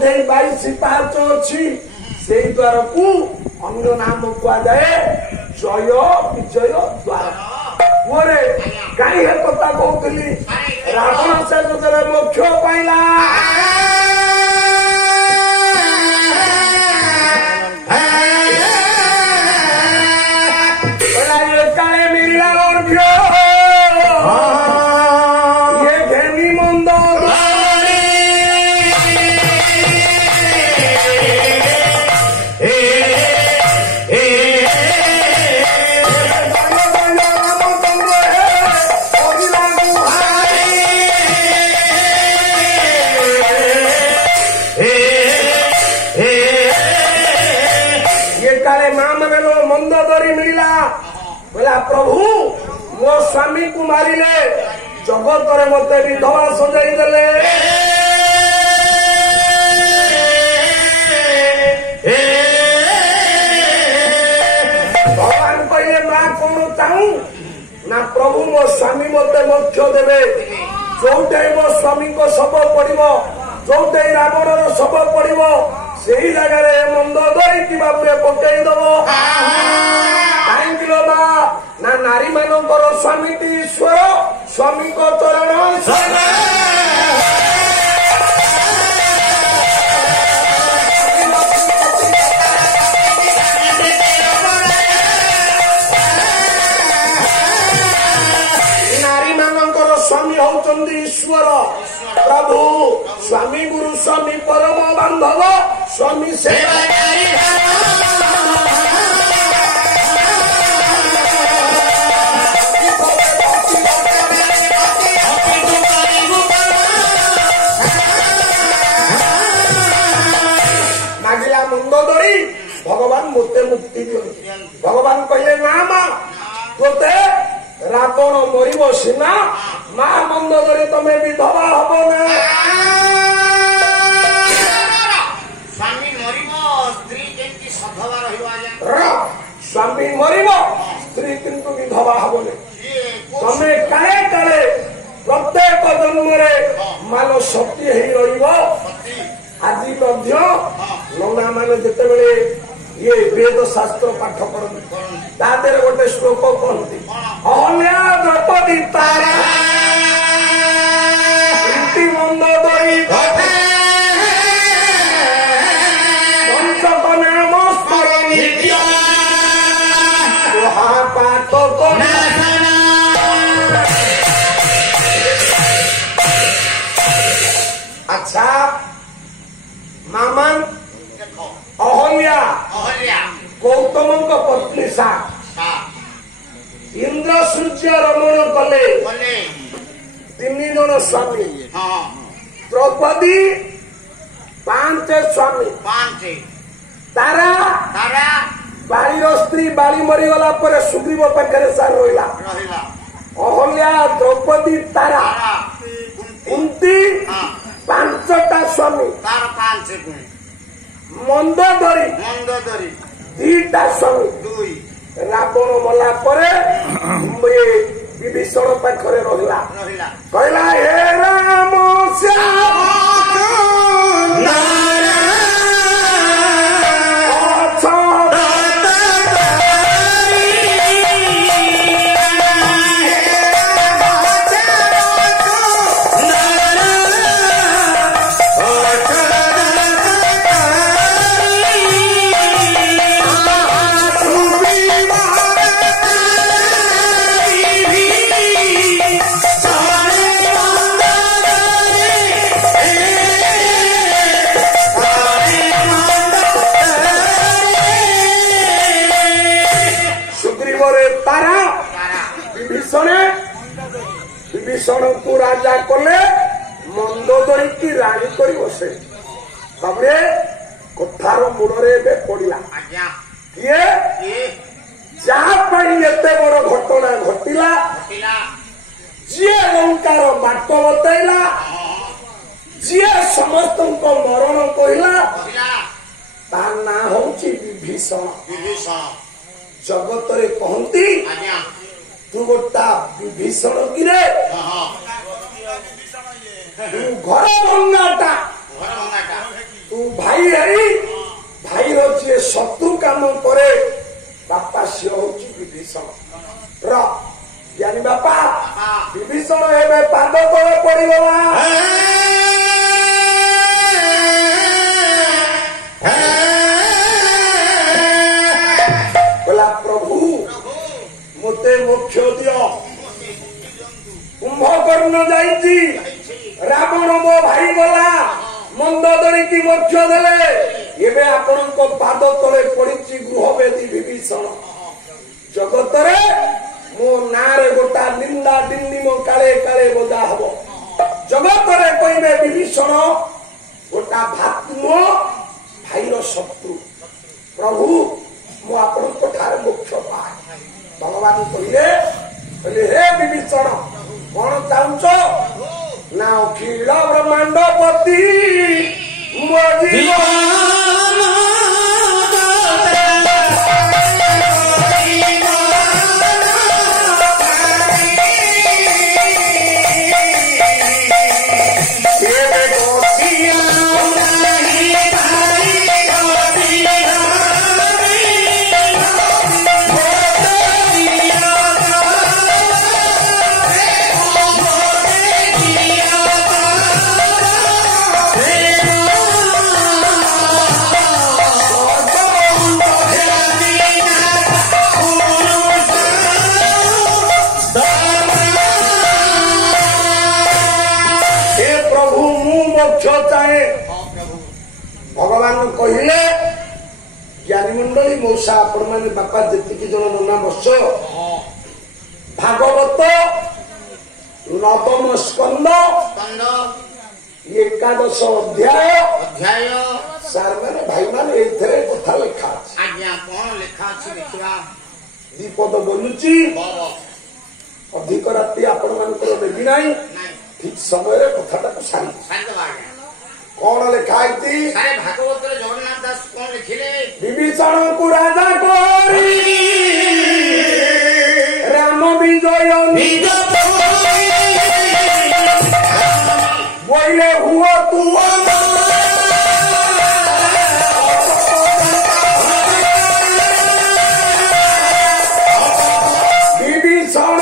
जो 22 पाहाच अच्छी से द्वार को अन्य नाम कहुए जय विजय द्वार मोरे कहीं कथा कहती रावण से मोक्ष पाइला प्रभु मो स्वामी को मारिले जगत मत विधवा सजाई देले भगवान कहले माँ कौन चाहू ना प्रभु मो स्वामी मत मोक्ष देवे जोटे मो स्वामी को शब पड़ो जोटे रावण शब पड़ो से जगार मंद धरी बाबू पकई दब ना नारी मानकर स्वामी ईश्वर स्वामी को चरण नारी मानकर स्वामी होचंदी ईश्वर प्रभु स्वामी गुरु स्वामी परम बांधव स्वामी सेवा भगवान मते मुक्ति दिए भगवान कहले ना माँ तोते रावण मरब सीना माँ मंद धरी तमें विधवा हब ना स्वामी मरब स्त्री केमती सधवा रहिबा स्वामी मरब स्त्री किंतु विधवा हबने तमें काले काले प्रत्येक जन्म मान शक्ति ही रहिबो आज नना मान जिते ये वेद शास्त्र पाठ करते गोटे श्लोक कहती अहल्या द्रौपदी तारा मंद दई पंचक नाम स्मरणी पाठ अच्छा मामन अहल्या गौतम पत्नी सा इंद्र सूर्य रमण कले 3 जन स्वामी द्रौपदी 5 स्वामी तारा बाड़ी स्त्री बाड़ी मरीगला पर सुग्रीव पाखे सार रहा अहल्या द्रौपदी तारा कुंती 5टा स्वामी मंद धरी 2टा स्वामी रावण मला विभीषण पाखरे रहा कहला हे राम विभीषण को राजा कले मंदोदरी की राणी कर बसे तबरे कथार मूड़े पड़ा किए जहाँ एते बड़ घटना घटिला जी लंकार बाट बतैला जी समस्त मरण कहला तार ना हूँ विभीषण जगत कहती तू गोटा विभीषण गिरे तू घर भंगाटा तू ବିଭୀଷଣ ଜ୍ଞାନୀ ବାପା ବିଭୀଷଣ ଏବେ ପାଦ ତଳେ ପଡିଗଲା। କହିଲା ପ୍ରଭୁ ମୋତେ ମୋକ୍ଷ ଦିଅ। କୁମ୍ଭକର୍ଣ୍ଣ ଯାଇଛି, ରାବଣ ମୋ ଭାଇ ଗଲା, ମନ୍ଦ ଧରିକି ମୋକ୍ଷ ଦେଲେ, ଏବେ ଆପଣଙ୍କ ପାଦ ତଳେ ପଡିଛି ଗୃହବେଦୀ ବିଭୀଷଣ। ଜଗତରେ ମୋ ନାଁରେ ଗୋଟା ନିନ୍ଦା ଡିଣ୍ଡିମ କାଳେ କାଳେ ବୋଧା ହବ। ଜଗତରେ କହିବେ ବିଭୀଷଣ ଗୋଟା ନୁହଁ, ଭାଇର ଶତ୍ରୁ। ପ୍ରଭୁ ମୁଁ ଆପଣଙ୍କ ଠାରେ ମୋକ୍ଷ ପାଏ। ଭଗବାନ କହିଲେ ହେ ବିଭୀଷଣ କଣ ଚାହୁଁଛ ନା ଅଖିଳ ବ୍ରହ୍ମାଣ୍ଡ ପତି ମୋ ଜୀବନ ଭଗବାନ କହିଲେ ଜ୍ଞାନୀ ମଣ୍ଡଳୀ ମଉସା ଆପଣ ମାନେ ବାପା ଯେତିକି ଜଣ ନନା ବସ ଭାଗବତ ନବମ ସ୍କନ୍ଦ 11 ଅଧ୍ୟାୟ ସାର୍ ମାନେ ଭାଇ ମାନେ ଏଇଥିରେ କଥା ଲେଖା ଅଛି। ଆଜ୍ଞା କଣ ଲେଖା ଅଛି ଦେଖିବା। ଦିପଦ ବୋଲୁଛି, ଅଧିକ ରାତି ଆପଣ ମାନଙ୍କର ଦେବି ନାହିଁ, ଠିକ ସମୟରେ କଥାଟାକୁ ସାରିଦେବା। କଣ ଲେଖା ହେଇଛି ଭାଗବତରେ? ଜଗନ୍ନାଥ ଦାସ କଣ ଲେଖିଲେ? ବିଭୀଷଣଙ୍କୁ ରାଜା କରି ରାମ ବିଜୟ ବୋଇଲେ ହୁଅ ତୁ ବିଭୀଷଣ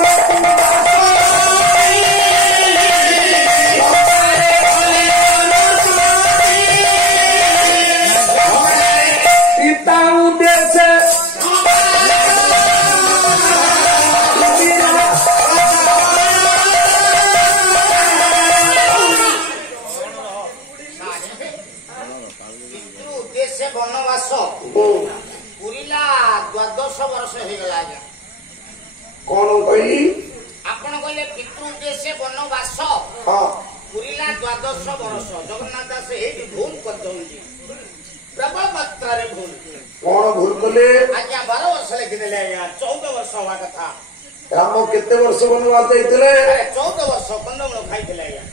ବନବାସ ପୁରିଲା 12 ବର୍ଷ ହେଇଗଲା। ଆଜ୍ଞା କଣ କହିଲି? ଆପଣ କହିଲେ ପିତୃ ଉଦ୍ଦେଶ୍ୟ ବନବାସ ପୁରିଲା 12 ବର୍ଷ। ଜଗନ୍ନାଥ ଦାସ ଏଇଠି ଭୁଲ କରିଛନ୍ତି, ପ୍ରବଳ ମାତ୍ରାରେ ଭୁଲ। କଣ ଭୁଲ କଲେ? ଆଜ୍ଞା 12 ବର୍ଷ ଲେଖିଦେଲେ। ଆଜ୍ଞା 14 ବର୍ଷ ହବା କଥା। ରାମ କେତେ ବର୍ଷ ବନବାସ ଯାଇଥିଲେ? 14 ବର୍ଷ କନ୍ଦମୂଳ ଖାଇଥିଲେ। ଆଜ୍ଞା